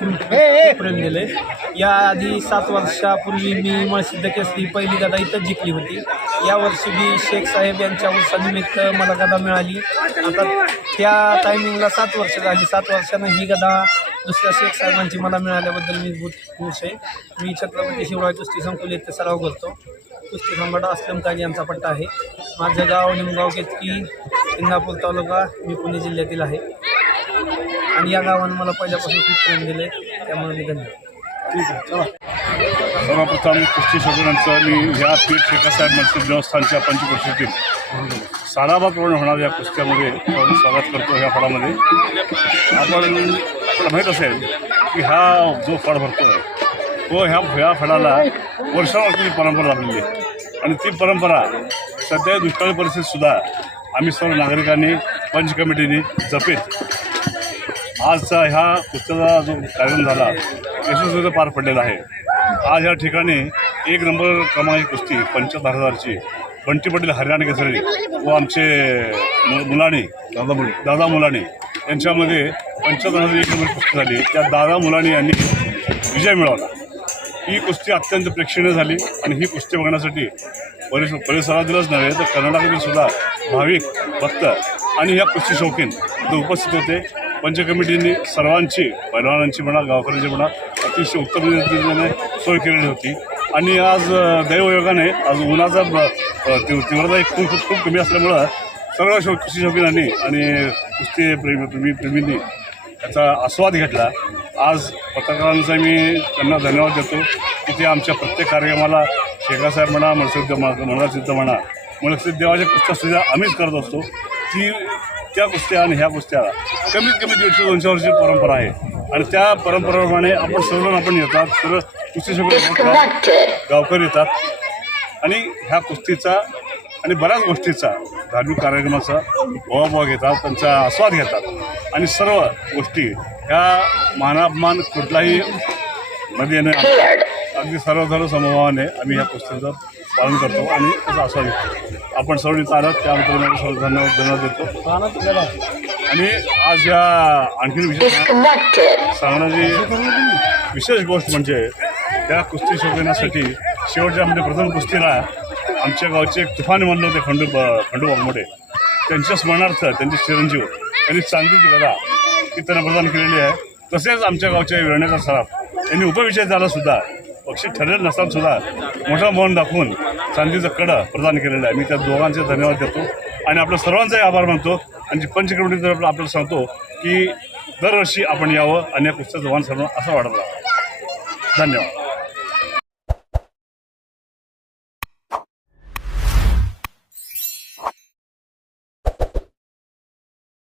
प्रेम दिलं या आधी सात वर्षापूर्वी मी मळसिद्ध केसरी पहिली गदा इथंच जिंकली होती. यावर्षी मी शेख साहेब यांच्या उत्सवानिमित्त मला गदा मिळाली. आता त्या टायमिंगला सात वर्ष झाली. सात वर्षानं ही गदा दुसऱ्या शेख साहेबांची मला मिळाल्याबद्दल मी बहुत खुश आहे. मी छत्रपती शिवराय कुस्ती संकुल येथे सराव करतो. कुस्ती संघट असलम काजी यांचा पट्टा आहे. माझं गाव निमगाव केतकी इंदापूर तालुका मी पुणे जिल्ह्यातील आहे. आणि या गावानं मला पहिल्यापासून खूप प्रेम दिले त्यामुळे मी धन्यवाद ठीक आहे चला. सर्वप्रथम कुस्ती शोधनांचं मी ह्या पीठ शेखासाहेब मत्स्य देवस्थानच्या पंचकृषीतील साराबाप्रमाणे होणाऱ्या या कुस्त्यामध्ये. स्वागत करतो ह्या फळामध्ये. आपण आपल्याला माहीत असेल की हा जो फळ भरतो आहे तो ह्या ह्या फळाला वर्षावर्षाची परंपरा लाभलेली आहे. आणि ती परंपरा सध्या दुष्काळी परिस्थितीतसुद्धा आम्ही सर्व नागरिकांनी पंच कमिटीने जपेत. आजचा ह्या पुस्तकाचा जो कार्यक्रम झाला यशस्वीरित्या पार पडलेला आहे. आज या ठिकाणी एक नंबर क्रमांक कुस्ती पंच्याहत्तर हजारची बंटी पटेल हरियाणा केसरी व आमचे मु- मुलानी दादा मुल दादा मुलानी यांच्यामध्ये पंच्याहत्तर हजार एक नंबर कुस्ती झाली. त्या दादा मुलानी यांनी विजय मिळवला. ही कुस्ती अत्यंत प्रेक्षणीय झाली आणि ही कुस्ती बघण्यासाठी परिस परिसरातीलच नव्हे तर कर्नाटकातील सुद्धा भाविक भक्त आणि ह्या कुस्ती शौकीन उपस्थित होते. पंचकमिटीने सर्वांची पैलवानांची म्हणा गावकऱ्यांची म्हणा अतिशय उत्तम पद्धतीने सोय केलेली होती. आणि आज दैवयोगाने आज उन्हाचा तीव्रता एक खूप खूप कमी असल्यामुळं सर्व शौ कुस्ती शौकीनांनी आणि कुस्ती प्रेमी प्रेमी प्रेमींनी याचा आस्वाद घेतला. आज पत्रकारांचा मी त्यांना धन्यवाद देतो की ते आमच्या प्रत्येक कार्यक्रमाला शेखासाहेब म्हणा मनसिद्ध मनसिद्ध म्हणा मनसिद्ध देवाच्या कुस्त्या सुद्धा आम्हीच करत असतो. ती त्या कुस्त्या आणि ह्या कुस्त्या कमीत कमी दीडशे दोनशे वर्षाची परंपरा आहे. आणि त्या परंपरेप्रमाणे आपण सर्वजण आपण येतात सर्व कुस्ती सगळे गावकरी येतात. आणि ह्या कुस्तीचा आणि बऱ्याच गोष्टीचा धार्मिक कार्यक्रमाचा ओवाबोवा घेतात त्यांचा आस्वाद घेतात. आणि सर्व गोष्टी ह्या मानापमान कुठलाही मध्ये येणे अगदी सर्व सर्व समभावाने आम्ही ह्या पुस्तकाचं पालन करतो आणि असं आस्वाद आपण सर्व इथं आलात त्याबद्दल मी सर्व धन्यवाद धन्यवाद देतो. आणि आज या आणखी विशेष सांगण्याची विशेष गोष्ट म्हणजे त्या कुस्ती शोधण्यासाठी शेवटच्या म्हणजे प्रथम कुस्तीला आमच्या गावचे एक तुफान म्हणलं होते खंडू खंडू वाघमोडे त्यांच्या स्मरणार्थ त्यांचे चिरंजीव त्यांनी चांदीची गदा ती त्यांना प्रदान केलेली आहे. तसेच आमच्या गावच्या विरण्याचा सराफ. यांनी उपविजय झाला सुद्धा. पक्षी ठरलेलं नसताना सुद्धा. मोठा मन दाखवून चांदीचं कडं प्रदान केलेलं आहे. मी त्या दोघांचे धन्यवाद देतो. आणि आपल्या सर्वांचाही आभार मानतो. आणि पंचकमिटी आपलं आपल्याला सांगतो की दरवर्षी आपण यावं आणि या कुस्त्याचं वाहन असं वाटत. राहावं धन्यवाद.